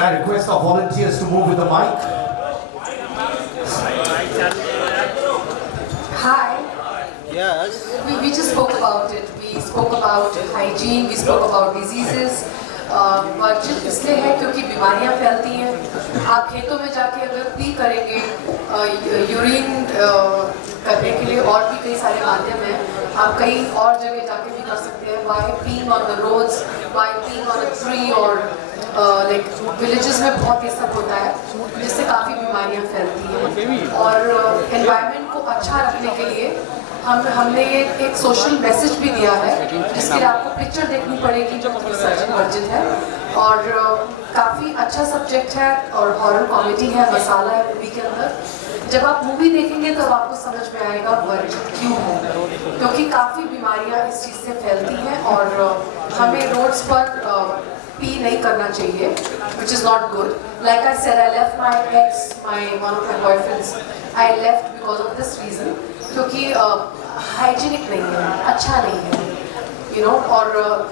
Can I request our volunteers to move with the mic? Hi. Yes. We just spoke about it. We spoke about hygiene, we spoke about diseases. वर्जित इसलिए है क्योंकि बीमारियां फैलती हैं। आप खेतों में जाके अगर पी करेंगे, यूरिन करने के लिए और भी कई सारे माध्यम हैं। आप कई और जगह जाके भी कर सकते हैं। By peeing on the roads, by peeing on a tree or like villages में बहुत ये सब होता है, जिससे काफ़ी बीमारियां फैलती हैं। और एनवायरनमेंट को अच्छा रखने के लिए हमने एक सोशल मैसेज भी दिया है, जिसके लिए आपको पिक्चर देखनी पड़ेगी जो विसर्जन वर्जित है। और काफ़ी अच्छा सब्जेक्ट है और हॉरर कॉमेडी है, मसाला है मूवी के अंदर। जब आप मूवी देखेंगे तो आपको समझ में आएगा वर्जित क्यों है, क्योंकि काफ़ी बीमारियां इस चीज़ से फैलती हैं और हमें रोड्स पर पी नहीं करना चाहिए, which is not good. Like I said, I left my ex, one of my boyfriends. I left because of this reason. क्योंकि हाइजीनिक नहीं है, अच्छा नहीं है, you know। और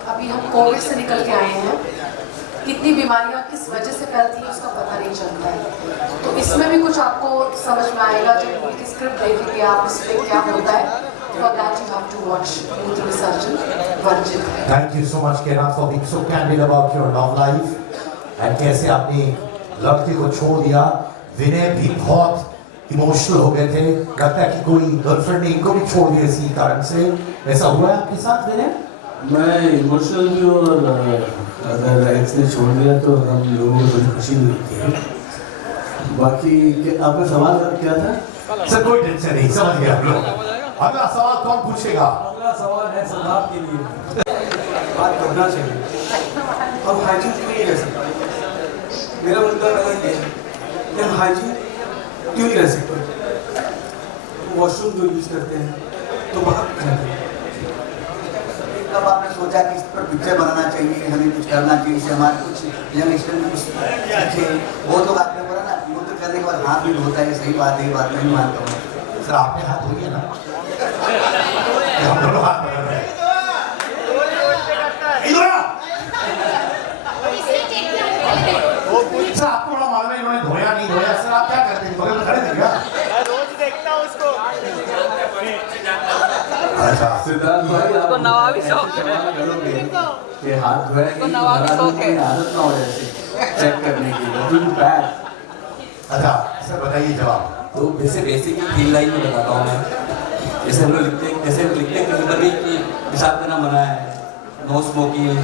अभी हम कोविड से निकल के आए हैं, कितनी बीमारियां किस वजह से फैलती हैं उसका पता नहीं चलता है। तो इसमें भी कुछ आपको समझ में आएगा जब मूवी की स्क्रिप्ट देखेंगे आप, इसमें क्या होता है। For that you have to watch Youth Visurgin Varjit। Thank you so much, Kenan, for being so candid about your love life and कैसे आपने लड़के को छोड़ दिया। विनय भी बहुत इमोशनल हो गए थे, लगता है कि कोई गर्लफ्रेंड ने इनको भी छोड़ दिया इसी कारण से। ऐसा हुआ है आपके साथ विनय? मैं इमोशनल भी हूँ और अगर एक्स ने छोड़ दिया तो हम लोगों को थोड़ी खुशी मिलती है। बाकी आपका सवाल क्या था? सर कोई टेंशन नहीं, समझ गया आप लोग। अगला सवाल कौन पूछेगा? अगला सवाल है सिद्धार्थ के लिए। बात करना चाहिए, हम हाइजीन क्यों नहीं रह सकते? मेरा मुद्दा ये है कि हम हाइजीन क्यों नहीं रह सकते? वॉशरूम जो यूज़ करते हैं तो बाहर जाते हैं। तब आपने सोचा कि इस पर पिक्चर बनाना चाहिए, हमें कुछ करना चाहिए, इससे हमारे कुछ यंगस्टर में कुछ सीखे। वो तो आपने बोला ना, मूत्र करने के बाद हाथ भी धोता है, सही बात है, ये बात नहीं मानता हूँ। सर आपने हाथ धोइए ना, हम दोनों हाथ पकड़ रहे हैं। सर आपको बड़ा मालूम है इन्होंने धोया नहीं धोया। सर आप क्या करते हैं, बगल में खड़े थे क्या? रोज देखता हूँ उसको। अच्छा सिद्धार्थ भाई, उसको नवाबी शौक है। कि हाथ धोया कि नवाबी शौक है। आदत ना हो ऐसे चेक करने की। अच्छा सर बताइए जवाब। तो जैसे बेसिक फील लाइन में बताता हूँ मैं। जैसे हम लोग लिखते हैं कहीं पर भी कि पेशाब करना मना है, नो स्मोकिंग,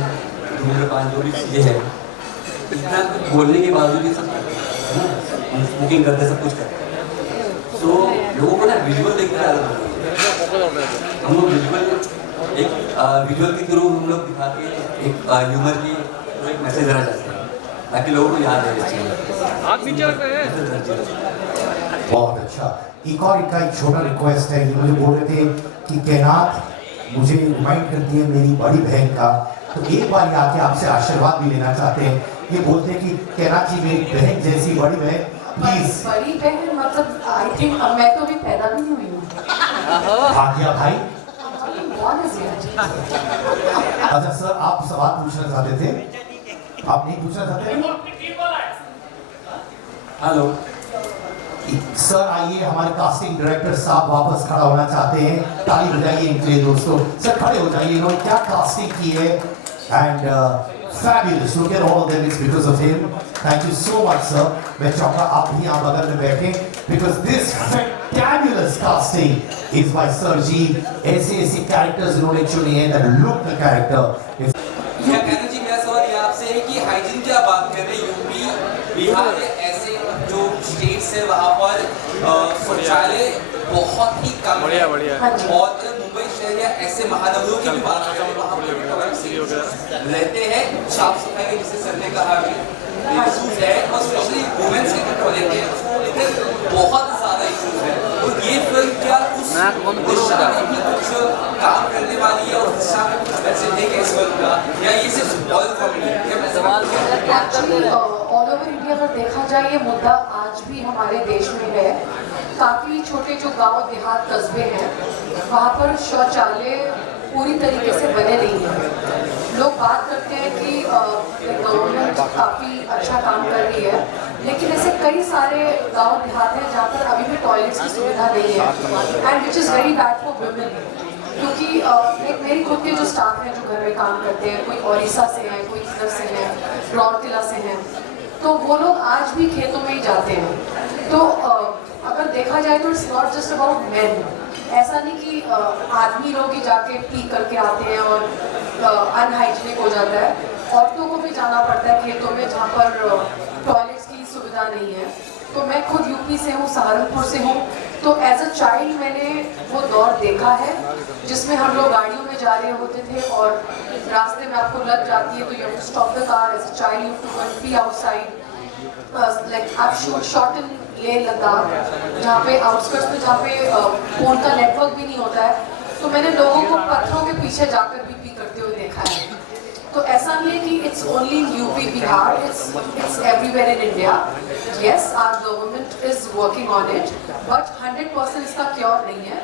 धूम्रपान, जो भी चीज़ें हैं, इतना बोलने के बावजूद भी सब करते हैं, हम स्मोकिंग करते सब कुछ करते हैं। तो लोगों को ना विजुअल देखने की आदत होती है। हम लोग विजुअल के थ्रू हम लोग दिखा के एक ह्यूमर की एक मैसेज देना चाहते हैं ताकि लोगों को याद रहे इस चीज़। बहुत अच्छा। एक और इनका एक छोटा रिक्वेस्ट है, ये मुझे बोल रहे थे कि कैनात मुझे रिमाइंड करती है मेरी बड़ी बहन का, तो एक बार ये आके आपसे आशीर्वाद भी लेना चाहते हैं। ये बोलते हैं कि कैनात जी मेरी बहन जैसी बड़ी बहन, प्लीज। बड़ी बहन मतलब आई थिंक मैं तो अभी पैदा भी नहीं हुई हूँ। भाग्या भाई। कौन है? अच्छा सर आप सवाल पूछना चाहते थे, आप नहीं पूछना चाहते? हेलो सर आइए, हमारे कास्टिंग डायरेक्टर साहब वापस खड़ा होना चाहते हैं, ताली बजाइए इनके लिए दोस्तों। सर खड़े हो जाइए, इन्होंने क्या कास्टिंग की है and fabulous, look at all of them, it's because of him. Thank you so much sir। मैं चाहूँगा आप भी यहाँ बगल में बैठें because this fantabulous casting is by Sir Ji। ऐसे कैरेक्टर्स इन्होंने चुने हैं that look the character। क्या कहना जी, मेरा सवाल ये आपसे है कि हाइजीन की आप बात कर रहे हैं, यूपी बिहार ऐसे जो स्टेट्स है वहाँ पर शौचालय बहुत ही कम है। और मुंबई शहर या ऐसे महानगरों की भी बात करें वहाँ पर रहते हैं साफ सफाई के, जिसे सर ने कहा इशूज है, और स्पेशली वुमेन्स के टॉयलेट है उसको लेकर बहुत ज़्यादा इशूज है। तो ये फिल्म क्या उस दिशा में भी कुछ काम करने वाली है, और दिशा में कुछ मैसेज है इस फिल्म का, या ये सिर्फ ऑल कॉमेडी है? ऑल ओवर इंडिया अगर देखा जाए ये मुद्दा आज भी हमारे देश में है। काफ़ी छोटे जो गांव देहात कस्बे हैं वहाँ पर शौचालय पूरी तरीके से बने नहीं हैं। लोग बात करते हैं कि गवर्नमेंट काफ़ी अच्छा काम कर रही है, लेकिन ऐसे कई सारे गांव देहात हैं जहाँ पर अभी भी टॉयलेट्स की सुविधा नहीं है, and which is very bad for women. क्योंकि मेरी खुद के जो स्टाफ हैं जो घर में काम करते हैं, कोई ओडिशा से हैं, कोई इधर से हैं, रौरकिला से हैं, तो वो लोग आज भी खेतों में ही जाते हैं। तो अगर देखा जाए तो it's not just about main. ऐसा नहीं कि आदमी लोग ही जाके पी करके आते हैं और अनहाइजीनिक हो जाता है, औरतों को भी जाना पड़ता है खेतों में जहाँ पर टॉयलेट्स की सुविधा नहीं है। तो मैं खुद यूपी से हूँ, सहारनपुर से हूँ, तो एज अ चाइल्ड मैंने वो दौर देखा है जिसमें हम लोग गाड़ियों में जा रहे होते थे और रास्ते में आपको लग जाती है तो you have to stop the car. As a child you have to go and pee outside, like I shot in Leh Ladakh, जहाँ पे आउटस्कर्ट्स में जहाँ पे फोन का नेटवर्क भी नहीं होता है, तो मैंने लोगों को पत्थरों के पीछे जाकर भी पी करते हुए देखा है। तो ऐसा नहीं है कि it's only in UP Bihar, it's everywhere in India. Yes, our government is working on it, but 100% इसका क्योर नहीं है।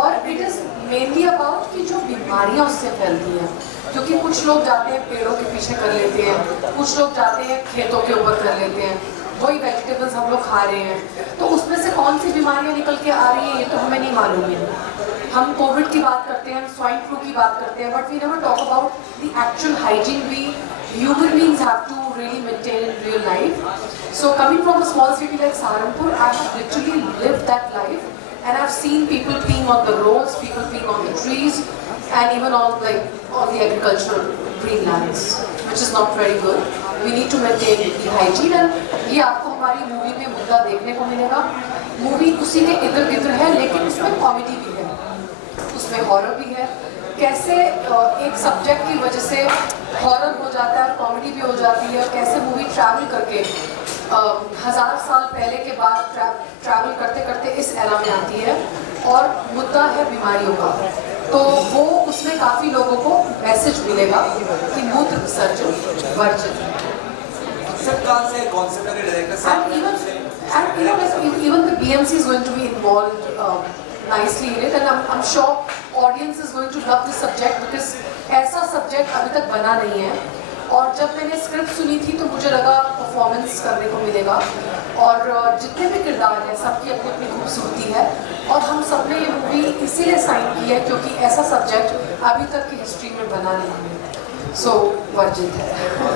और इट इज़ मेनली अबाउट कि जो बीमारियाँ उससे फैलती हैं, क्योंकि कुछ लोग जाते हैं पेड़ों के पीछे कर लेते हैं, कुछ लोग जाते हैं खेतों के ऊपर कर लेते हैं, वही वेजिटेबल्स हम लोग खा रहे हैं, तो उसमें से कौन सी बीमारियाँ निकल के आ रही हैं ये तो हमें नहीं मालूम है। हम कोविड की बात करते हैं, हम स्वाइन फ्लू की बात करते हैं, but we never talk about the actual hygiene we human beings have to really maintain in real life. So coming from a small city like Saharanpur, I have literally lived that life, and I've seen people peeing on the roads, people peeing on the trees, and even on the agricultural green lands, which is not very good. We need to maintain the hygiene, and ये आपको हमारी movie में मुद्दा देखने को मिलेगा। Movie उसी के इधर गिधर है, लेकिन उसमें कॉमेडी भी है, उसमें हॉरर भी है। कैसे एक सब्जेक्ट की वजह से हॉरर हो जाता है, कॉमेडी भी हो जाती है, और कैसे मूवी ट्रैवल करके 1000 साल पहले के बाद ट्रैवल करते करते इस एरा में आती है, और मुद्दा है बीमारियों का। तो वो उसमें काफ़ी लोगों को मैसेज मिलेगा कि मूत्र विसर्जन वर्जित है। सर कहाँ से कॉन्सेप्ट है director And even the BMC is going to be involved nicely in it, and I'm sure audience is going to love this subject because ऐसा सब्जेक्ट अभी तक बना नहीं है। और जब मैंने स्क्रिप्ट सुनी थी तो मुझे लगा परफॉर्मेंस करने को मिलेगा, और जितने भी किरदार हैं सबकी अपनी अपनी खूबसूरती है, और हम सब ने ये मूवी इसीलिए साइन की है क्योंकि ऐसा सब्जेक्ट अभी तक की हिस्ट्री में बना नहीं है। सो वर्जित है।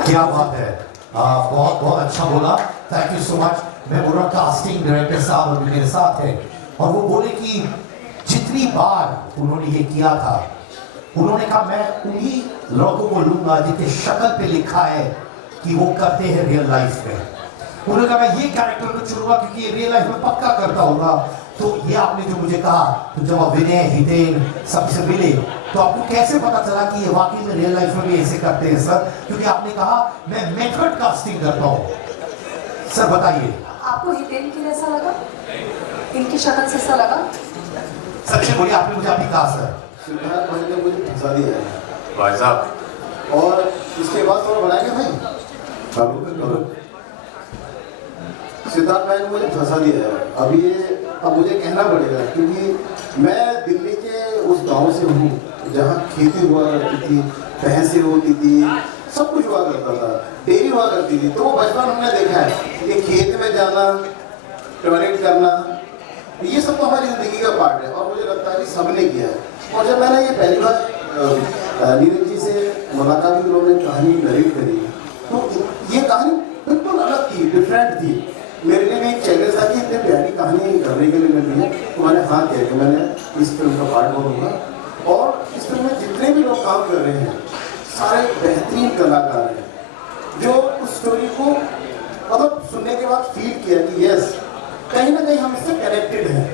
क्या बात है, बहुत बहुत अच्छा बोला, थैंक यू सो मच। मैं बोल रहा कास्टिंग डायरेक्टर साहब अभी मेरे साथ है, और वो बोले कि जितनी बार उन्होंने ये किया था, उन्होंने कहा मैं उन्हीं लोगों को लूंगा जिनके शक्ल पे लिखा है कि वो करते हैं रियल लाइफ में। उन्होंने कहा मैं ये कैरेक्टर को चुनूंगा क्योंकि ये रियल लाइफ में पक्का करता होगा। तो ये आपने जो मुझे कहा, तो जब आप विनय हितेन सबसे मिले तो आपको कैसे पता चला कि ये वाकई में रियल लाइफ में भी ऐसे करते हैं सर? क्योंकि आपने कहा मैं मेथड कास्टिंग करता हूँ। सर बताइए, आपको हितेन की जैसा लगा, इनकी शक्ल से ऐसा लगा? सच्ची बोलिए, आपने मुझे अभी कहा सर सिद्धार्थ भाई ने मुझे फंसा दिया है भाई साहब, और इसके बाद थोड़ा बनाएंगे भाई बाबू। सिद्धार्थ भाई ने मुझे फंसा दिया है अभी ये, अब मुझे कहना पड़ेगा क्योंकि मैं दिल्ली के उस गांव से हूँ जहाँ खेती हुआ करती थी, भैंसें होती थी, सब कुछ हुआ करता था, डेयरी हुआ करती थी। तो वो बचपन हमने देखा है कि खेत में जाना, टॉयलेट करना, ये सब तो हमारी ज़िंदगी का पार्ट है, और मुझे लगता है कि सबने किया है। और जब मैंने ये पहली बार नीरज जी से मुलाकात की, उन्होंने कहानी नरेट करी, तो ये कहानी बिल्कुल अलग थी, डिफरेंट थी। मेरे लिए भी एक चैलेंज था कि इतनी प्यारी कहानी करने के लिए मिली है, तो मैंने हाँ किया कि मैंने इस फिल्म का पार्ट बनूंगा। और इस फिल्म में जितने भी लोग काम कर रहे हैं सारे बेहतरीन कलाकार हैं, जो उस स्टोरी को मतलब सुनने के बाद फील किया कि यस, कहीं ना कहीं हम इससे कनेक्टेड हैं,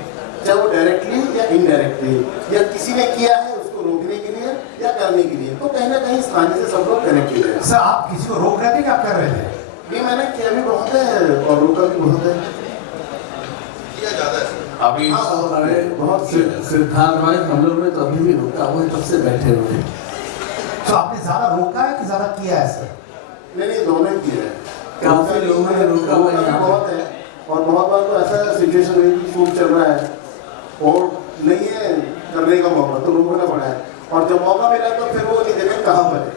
चाहे वो डायरेक्टली या इनडायरेक्टली, या किसी ने किया है उसको रोकने के लिए या करने के लिए, तो कहीं ना कहीं इस कहानी से सब लोग कनेक्टेड हैं। सर आप किसी को रोक रहे थे क्या कर रहे थे? ये मैंने किया भी बहुत है और रोका भी बहुत है। अभी अरे बहुत सिद्धार्थ भाई, हम लोग ने तो अभी भी रोका हुआ है, तब से बैठे हुए। तो आपने ज्यादा रोका है कि ज्यादा किया है सर? नहीं, दोनों ही किया है। काफी लोगों ने रोका हुआ है बहुत है, और बहुत बार तो ऐसा सिचुएशन है कि शूट चल रहा है और नहीं है करने का मौका, तो रोकना पड़ा है, और जब मौका मिला तो फिर वो नहीं देखें कहाँ पर है।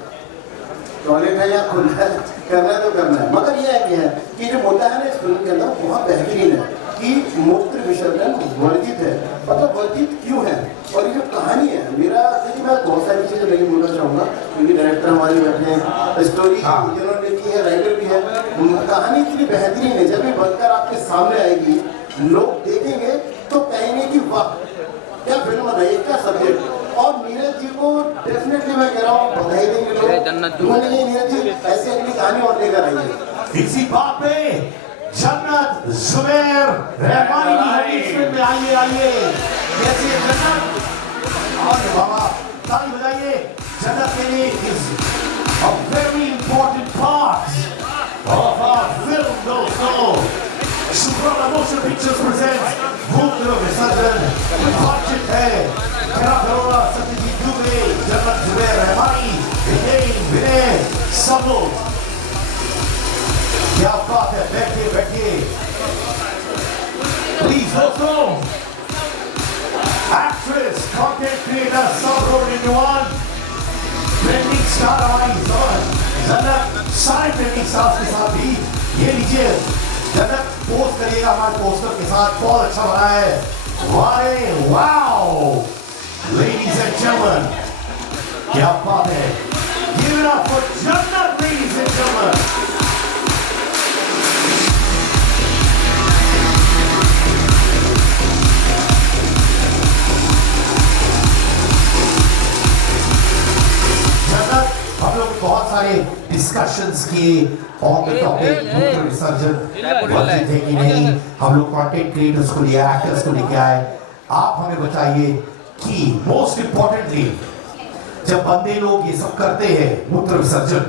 टॉयलेट है या खुला है, करना है तो करना है। मगर ये है कि जो मुद्दा है ना इस फिल्म के अंदर बहुत बेहतरीन है कि मूत्र विसर्जन वर्जित है, मतलब वर्जित क्यों है। और ये जो कहानी है, मेरा देखिए मैं बहुत सारी चीज़ें नहीं बोलना चाहूँगा क्योंकि डायरेक्टर हमारे बैठे हैं, स्टोरी जिन्होंने लिखी है, राइटर भी है, कहानी इतनी बेहतरीन है। जब ये बनकर आपके सामने आएगी, लोग देखेंगे तो कहेंगे कि वाह क्या फिल्म बनाई है, क्या सब्जेक्ट। और नीरज जी को डेफिनेटली मैं कह रहा हूँ बधाई देंगे लोग, उन्होंने ये नीरज जी ऐसी अगली कहानी और लेकर आई है। इसी बात पे जन्नत जुबैर रहमानी भी होगी इस फिल्म में। आइए आइए कैसी है जन्नत, और बाबा ताली बजाइए जन्नत के लिए। Is a very important part of our film दोस्तों। शुक्राना मोशन पिक्चर्स प्रेजेंट्स मूत्र विसर्जन। वांछित है खरा करोड़ा सत्यजीत दुबे, जन्नत जुबैर रहमानी, विनय सब लोग। क्या बात है, बैठिए बैठिए प्लीज दोस्तों। एक्ट्रेस, कंटेंट क्रिएटर सब road in one, trending star हमारी जन्नत, सारे ट्रेंडिंग स्टार्स के साथ भी ये लीजिए जन्नत पोस्ट करिएगा हमारे पोस्टर के साथ, बहुत अच्छा बना है। वारे वाओ लेडीज एंड जेंटलमैन, क्या बात है। गिव इट अप फॉर जन्नत लेडीज एंड जेंटलमैन। हम लोग बहुत सारे डिस्कशंस किए ऑन द टॉपिक मूत्र विसर्जन वर्जित है कि नहीं। हम लोग कंटेंट क्रिएटर्स को लिया, एक्टर्स को लेके आए। आप हमें बताइए कि मोस्ट इंपॉर्टेंटली जब बंदे लोग ये सब करते हैं मूत्र विसर्जन,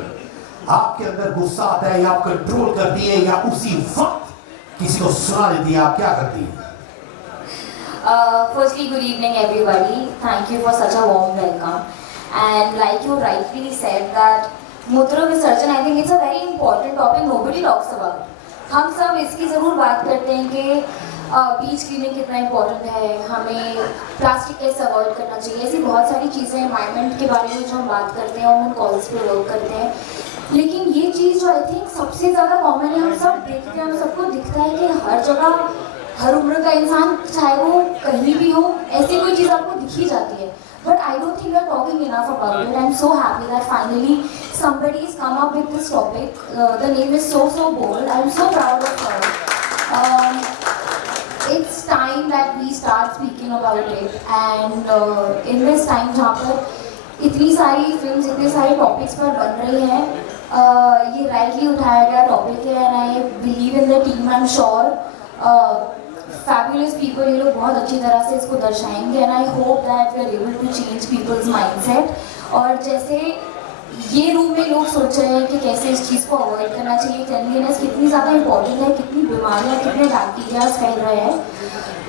आपके अंदर गुस्सा आता है या आप कंट्रोल करती है या उसी वक्त किसी को सुना देती है, आप क्या करती है? Firstly, good evening everybody. Thank you for such a warm welcome. And like you rightly said that Mutra Visarjan, I think it's a very important topic nobody talks about. हम सब इसकी ज़रूर बात करते हैं कि बीच क्लीनिंग कितना इम्पोर्टेंट है, हमें प्लास्टिक कैसे अवॉइड करना चाहिए, ऐसी बहुत सारी चीज़ें एनवायरनमेंट के बारे में जो हम बात करते हैं और उन कॉल्स पे वर्क करते हैं। लेकिन ये चीज़ जो आई थिंक सबसे ज़्यादा कॉमन है, हम सब देखते हैं, हम सबको दिखता है कि हर जगह हर उम्र का इंसान चाहे वो कहीं भी हो, ऐसी कोई चीज़ आपको दिखी जाती है। But I don't think we are talking enough about it. I'm so happy that finally somebody has come up with this topic. The name is so bold. I'm so proud of her. It's time that we start speaking about it. And in this time जहाँ पर इतनी सारी films, इतने सारे topics पर बन रही हैं, ये राइटली उठाया गया टॉपिक है। And I believe in the team. I'm sure fabulous people, ये लोग बहुत अच्छी तरह से इसको दर्शाएंगे। And I hope that we are able to change people's mindset. और जैसे ये रूम में लोग सोच रहे हैं कि कैसे इस चीज़ को अवॉइड करना चाहिए, क्लीनलीनेस कितनी ज़्यादा इंपॉर्टेंट है, कितनी बीमारियाँ, कितने बैक्टीरियाज फैल रहे हैं।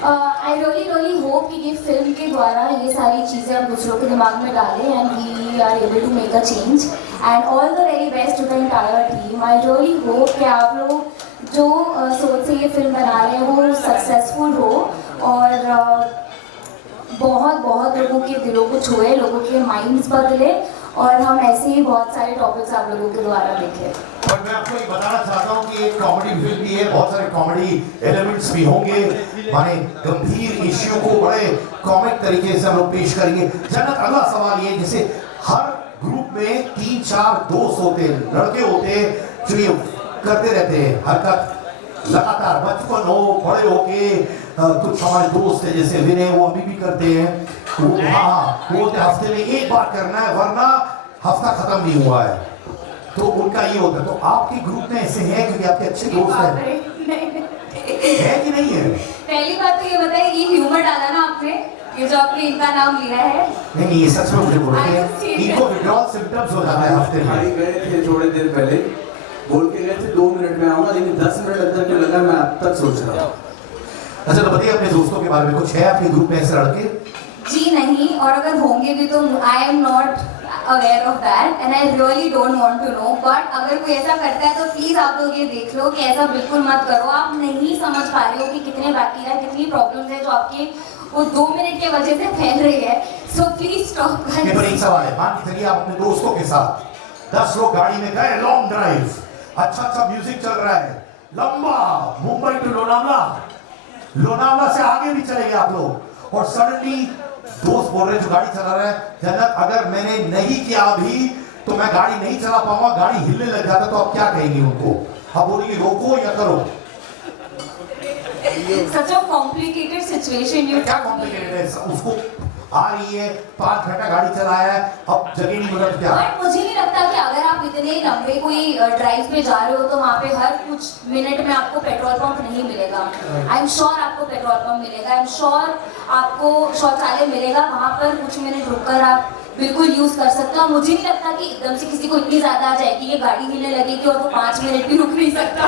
आई रियली होप कि ये फिल्म के द्वारा ये सारी चीज़ें हम दूसरों के दिमाग में डालें and we are able to make a change. And all the very best to the entire team. I really hope कि आप लोग जो सोच से ये फिल्म बना रहे हैं वो सक्सेसफुल हो और बहुत लोगों के दिलों को छुए, लोगों के माइंड्स बदले और हम ऐसे ही बहुत सारे टॉपिक्स आप लोगों के द्वारा देखें। और मैं आपको ये बताना चाहता हूँ कि एक कॉमेडी फिल्म भी है, बहुत सारे कॉमेडी एलिमेंट्स भी होंगे, माने गंभीर इश्यू को बड़े कॉमिक तरीके से हम लोग पेश करेंगे। जन्नत, अगला सवाल ये, जैसे हर ग्रुप में 3-4 दोस्त होते हैं, लड़के होते हैं जो ये करते रहते हैं हरकत लगातार, बचपन हो बड़े हो के। कुछ हमारे दोस्त हैं जैसे विनय, वो अभी भी करते हैं, वो हफ्ते में एक बार करना है वरना हफ्ता खत्म नहीं हुआ है, तो उनका ये होता है। तो आपके ग्रुप में ऐसे हैं क्योंकि आपके अच्छे दोस्त हैं, है कि नहीं है? पहली बात तो ये बताइए, ये ह्यूमर डाला ना आपने, ये जो आपने इनका नाम लिया है? नहीं, ये सच में मुझे बोलते हैं, इनको विड्रॉल सिम्टम्स हो जाता है हफ्ते में। गए थे थोड़े देर पहले, बोल के गए थे 2 मिनट में आऊंगा, लेकिन 10 मिनट अंदर क्यों लगा, मैं अब तक सोच रहा हूँ। अच्छा, तो बताइए अपने दोस्तों के बारे में, कुछ है आपके ग्रुप में ऐसे लड़के? जी नहीं, और अगर होंगे भी तो I am not aware of that and I really don't want to know. But अगर कोई ऐसा करता है तो प्लीज़ आप लोग ये देख लो कि ऐसा बिल्कुल मत करो। आप नहीं समझ पा रहे हो कि कितने बैक्टीरिया, कितनी प्रॉब्लम्स है जो आपके वो 2 मिनट के वजह से फैल रही है। So please stop. पर एक सवाल है, मान के चलिए आप अपने दोस्तों के साथ 10 लोग गाड़ी में गए लॉन्ग ड्राइव, अच्छा अच्छा म्यूजिक चल रहा है, लंबा मुंबई टू लोनावला, लोनावला से आगे भी चले गए आप लोग, और सडनली दोस्त बोल रहे जो गाड़ी चला रहा है, जनक अगर मैंने नहीं किया अभी तो मैं गाड़ी नहीं चला पाऊंगा, गाड़ी हिलने लग जाता तो आप क्या कहेंगे उनको? आप बोलेंगे रोको या करो? Such a complicated situation you क्या कॉम्प्लिकेटेड है? उसको आ रही है 5 घंटा गाड़ी चलाया है, अब जगह नहीं मिला तो क्या? बट मुझे नहीं लगता कि अगर आप इतने लंबे कोई ड्राइव पे जा रहे हो तो वहाँ पे हर कुछ मिनट में आपको पेट्रोल पंप नहीं मिलेगा। आई एम श्योर आपको पेट्रोल पंप मिलेगा, आई एम श्योर आपको शौचालय मिलेगा, वहाँ पर कुछ मिनट रुककर आप बिल्कुल यूज कर सकते हो। मुझे नहीं लगता कि एकदम से किसी को इतनी ज्यादा आ जाए कि ये गाड़ी हिलने लगेगी और वो 5 मिनट भी रुक नहीं सकता।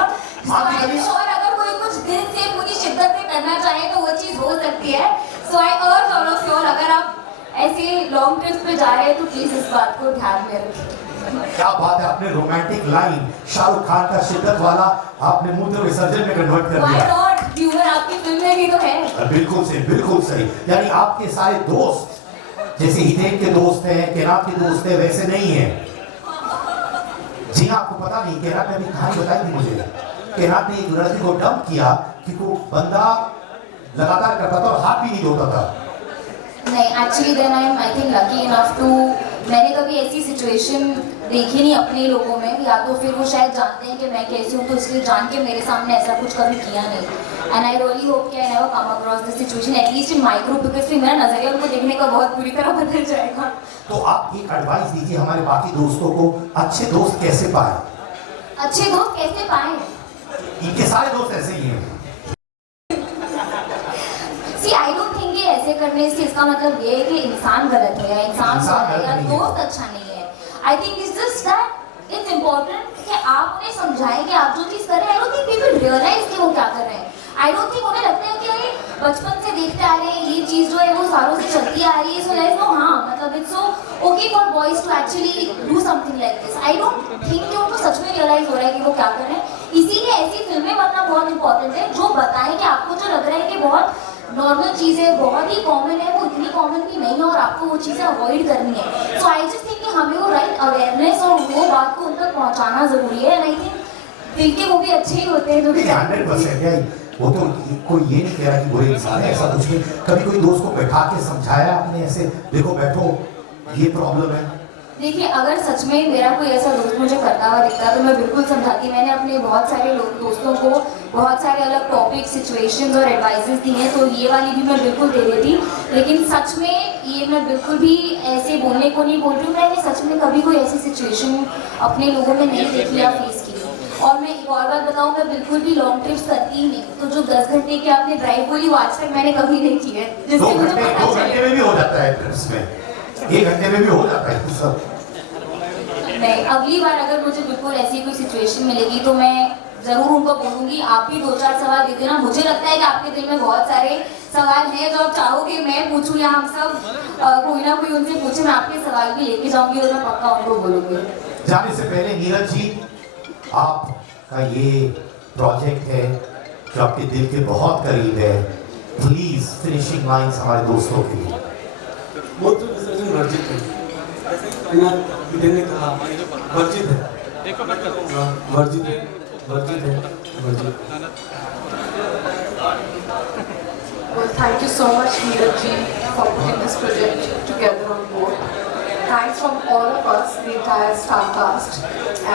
आई एम श्योर अगर कोई कुछ दिल से पूरी शिद्दत से करना चाहे तो वो चीज हो सकती है। सो आई अर्ज ऑल ऑफ यू, अगर आप ऐसे लॉन्ग ट्रिप्स पे जा रहे हैं तो प्लीज इस बात को ध्यान में रखें। क्या बात है, आपने रोमांटिक लाइन शाहरुख खान का शिद्दत वाला आपने मूत्र विसर्जन में कन्वर्ट कर Why दिया। not? व्यूअर आपकी फिल्म में भी तो है। बिल्कुल सही। यानी आपके सारे दोस्त जैसे हितेन के दोस्त हैं, केनाथ के दोस्त हैं, वैसे नहीं है। जी आपको पता नहीं, केनाथ ने भी कहानी बताई थी मुझे। केनाथ ने एक लड़की को डंप किया कि वो बंदा लगातार करता था और हाथ भी नहीं धोता था। नहीं, actually then I am I think lucky enough to, मैंने कभी ऐसी सिचुएशन देखी नहीं अपने लोगों में, या तो फिर वो शायद जानते हैं कि मैं कैसी हूँ तो इसलिए जान के मेरे सामने ऐसा कुछ कभी किया नहीं। एंड आई रियली होप कि I never come across this situation at least in my group, because फिर मेरा नजरिया उनको देखने का बहुत बुरी तरह बदल जाएगा। तो आप एक एडवाइस दीजिए हमारे बाकी दोस्तों को, अच्छे दोस्त कैसे पाए? अच्छे दोस्त कैसे पाए? इनके सारे दोस्त ऐसे ही हैं। सी आई डोंट थिंक कि ऐसे करने से इसका मतलब ये है कि इंसान गलत है या इंसान गलत या नहीं है। दोस्त अच्छा नहीं है। I think it's just that it's important कि आप उन्हें समझाएं कि आप जो चीज़ कर रहे हैं, I don't think people realise कि वो क्या कर रहे हैं। आई डोंट थिंक उन्हें लगता है कि अरे बचपन से देखते आ रहे हैं ये चीज़ जो है वो सालों से चलती आ रही है, सो लाइक नो, हाँ मतलब it's so okay for boys to actually do something like this. I don't think कि उनको सच में रियलाइज हो रहा है कि वो क्या कर रहे हैं। इसीलिए ऐसी फिल्में बनना बहुत इंपॉर्टेंट है जो बताएं कि आपको जो लग रहा है कि बहुत नॉर्मल चीज़ें बहुत ही कॉमन है, वो इतनी कॉमन भी नहीं है और आपको वो चीज़ें अवॉइड करनी है। सो आई जस्ट थिंक कि हमें वो राइट अवेयरनेस और वो बात को उन तक पहुँचाना ज़रूरी है। एंड आई थिंक दिल के वो भी अच्छे ही होते हैं जो भी 100% है। वो तो कोई ये नहीं कह रहा कि बुरे इंसान है, ऐसा कुछ नहीं। कभी कोई दोस्त को बैठा के समझाया आपने ऐसे, देखो बैठो ये प्रॉब्लम है? देखिए, अगर सच में मेरा कोई ऐसा दोस्त मुझे करता हुआ दिखता तो मैं बिल्कुल समझाती। मैंने अपने बहुत सारे दोस्तों को बहुत सारे अलग टॉपिक, सिचुएशंस और एडवाइसेस दी हैं, तो ये वाली भी मैं बिल्कुल दे देती। लेकिन सच में ये मैं बिल्कुल भी ऐसे बोलने को नहीं बोल रही हूँ, मैंने सच में कभी कोई ऐसी सिचुएशन अपने लोगों में नहीं देखी या फेस की। और मैं एक और बात बताऊँ, मैं बिल्कुल भी लॉन्ग ट्रिप्स करती ही नहीं। तो जो 10 घंटे की आपने ड्राइव बोली वो आज तक मैंने कभी नहीं की है। 2 घंटे में भी हो जाता है ट्रिप्स में, 1 घंटे में भी हो जाता है सब। नहीं, अगली बार अगर मुझे बिल्कुल ऐसी कोई सिचुएशन मिलेगी तो मैं ज़रूर उनको बोलूँगी आप भी 2-4 सवाल दे देना। मुझे लगता है कि आपके दिल में बहुत सारे सवाल हैं जो आप चाहोगे मैं पूछूँ या हम सब कोई ना कोई उनसे पूछे। मैं आपके सवाल भी लेके जाऊँगी और मैं पक्का उनको बोलूँगी। जाने से पहले नीरज जी, आपका ये प्रोजेक्ट है जो आपके दिल के बहुत करीब है, प्लीज फिनिशिंग लाइंस हमारे दोस्तों के लिए। मूत्र विसर्जन वर्जित है, ने कहा वर्जित है, वर्जित है, वर्जित है, वर्जित। Well, thank you so much, Neeraj ji, for putting this project together on board. Thanks from all of us, the entire staff cast,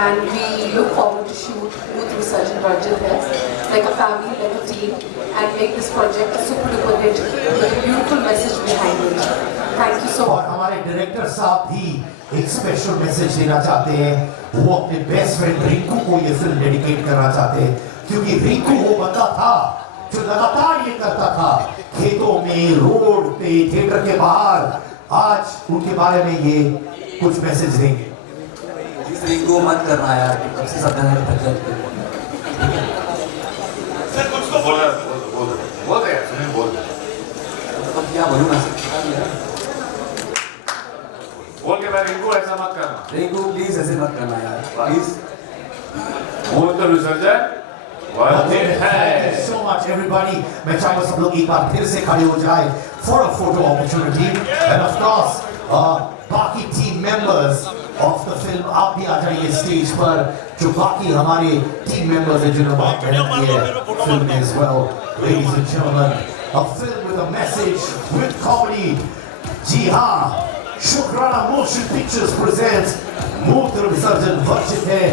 and we look forward to shoot Youth Visarjan Varjit Fest like a family, like a team, and make this project a super duper hit with a beautiful message behind it. Thank you so और much. हमारे director साहब भी एक special message देना चाहते हैं। वो अपने बेस्ट फ्रेंड रिंकू को ये फिल्म डेडिकेट करना चाहते हैं, क्योंकि रिंकू वो बंदा था जो लगातार ये करता था, खेतों में, रोड पे, थिएटर के बाहर। आज उनके बारे में ये कुछ मैसेज देंगे। इस रिंकू मत करना यार, कब से सब जगह थक जाते हैं। सर कुछ तो बोल दे यार, सुनील बोल दे। अब क्या बोलूँ मैं? बोल के मैं रिंकू ऐसा मत करना। रिंकू प्लीज ऐसे मत करना यार, प्लीज। मूत्र विसर्जन वर्जित है। So much everybody, मैं चाहूँगा सब लोग एक बार फिर से खड़े हो जाए for a photo opportunity, and of course बाकी team members of the film आप भी आ जाइए स्टेज पर, जो बाकी हमारे टीम मेंबर्स हैं जिन्होंने बहुत मेहनत की है फिल्म में as well. Ladies and gentlemen, a film with a message, with comedy. जी हाँ, शुक्राना मोशन पिक्चर्स प्रेजेंट्स मूत्र विसर्जन वर्जित है।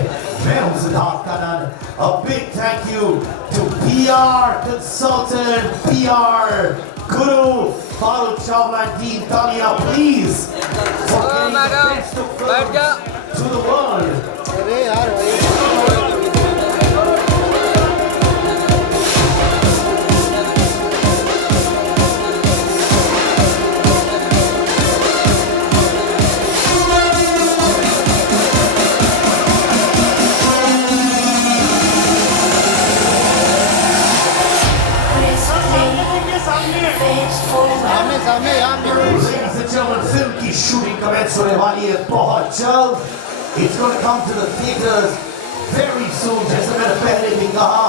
मैं हूं सिद्धार्थ कानन। A big thank you to PR consultant, PR Guru, Farooq Chawla and team Talia, please, for getting the best of films to the world. Ladies and gentlemen, film की shooting commence होने वाली है बहुत जल्द. It's going to come to the theaters very soon. जैसे मैंने पहले भी कहा,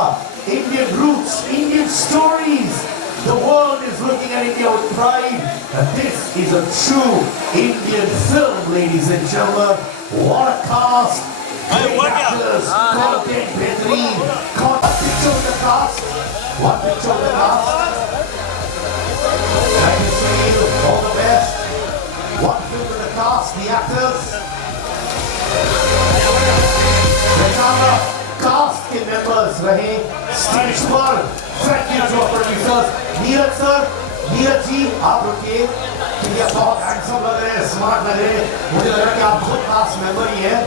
Indian roots, Indian stories. The world is looking at India with pride, and this is a true Indian film, ladies and gentlemen. What a cast! Great actors, content, behtering. One picture of the cast. One picture of the cast. Thank you, Sunil. All the best. One film with the cast, the actors. बेचारा cast के members रहे stage पर. Thank you to producers. Neeraj sir, Neeraj ji आप रुकिए, क्योंकि आप बहुत handsome लग रहे हैं, स्मार्ट लग रहे हैं. मुझे लग रहा है कि आप खुद कास्ट मेंबर ही हैं.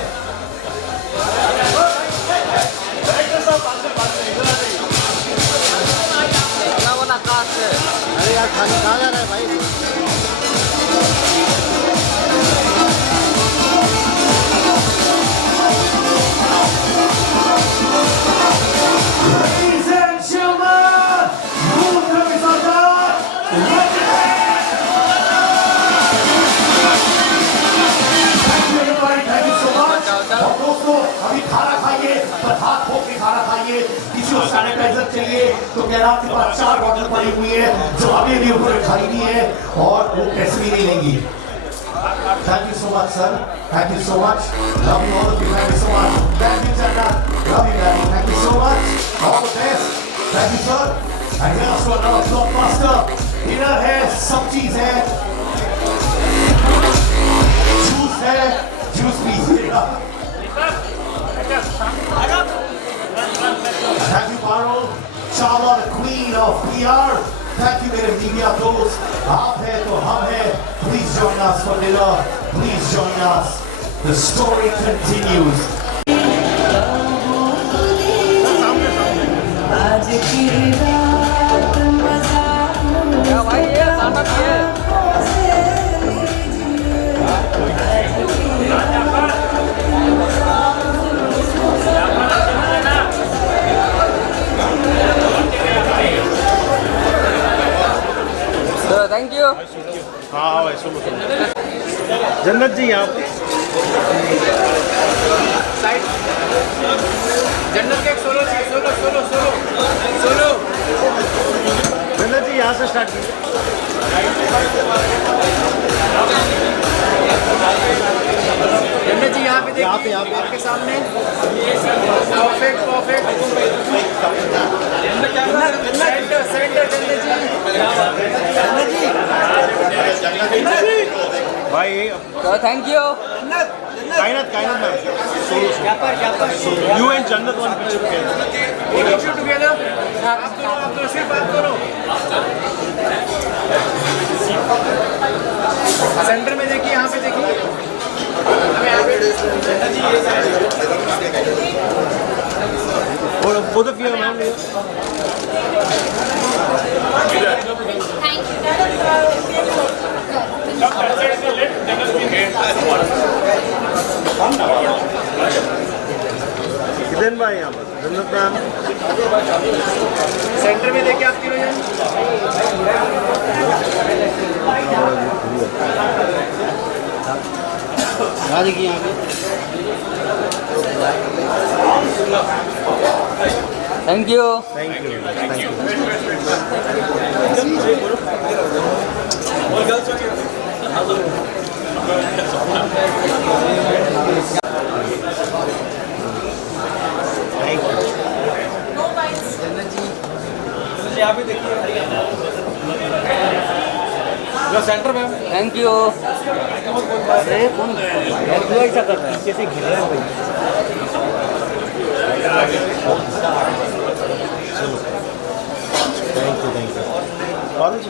अरे यार खाना कहाँ जा रहा है भाई? Ladies and gentlemen, मूत्र विसर्जन. Thank you everybody, thank you so much. और दोस्तों अभी खाना खाइए, पर हाथ धो के खाना खाइए. किसी को सैनिटाइजर चाहिए तो मेरा आपके पास 4 बॉटल पड़ी हुई है जो अभी भी ऊपर खरीदी है और वो पैसे भी नहीं लेंगी. Thank you so much, sir. Thank you so much. Love you all of you. Thank you so much. Thank you, Channa. Love you, Daddy. Thank you so much. All the best. Thank you, sir. And here's to another blockbuster. Dinner है, सब चीज है. Juice है, juice पीजिएगा. Thank you, Parul. Chawla, the queen of PR. Thank you, मेरे media दोस्त. आप हैं तो हम हैं. Please join us for dinner. Please join us. The story continues. Thank you. हाँ भाई सुनो जन्नत जी यहाँ पे जन्नत के एक solo solo solo solo solo. जन्नत जी यहाँ से स्टार्ट कीजिए. जन्नत जी यहाँ पे देखिए, आपके सामने. Perfect perfect. सेंटर सेंटर जन्नत जी. भाई थैंक यू. कायनात मैम. यू एंड जन्नत वन पिक्चर टुगेदर. आप दोनों सिर्फ आप दोनों सेंटर में देखिए, यहाँ पे देखिए. और both of you मैम. किधर भाई यहाँ पर जन्नत मैम. सेंटर में देखिए आप तीनों जन. यहाँ देखिए यहाँ पे. Thank you. Thank you. यहाँ पे देखिए सेंटर में। Thank you. अरे कौन ऐसा कर रहा है? पीछे से घिर रहा है भाई। Thank you. बादल जी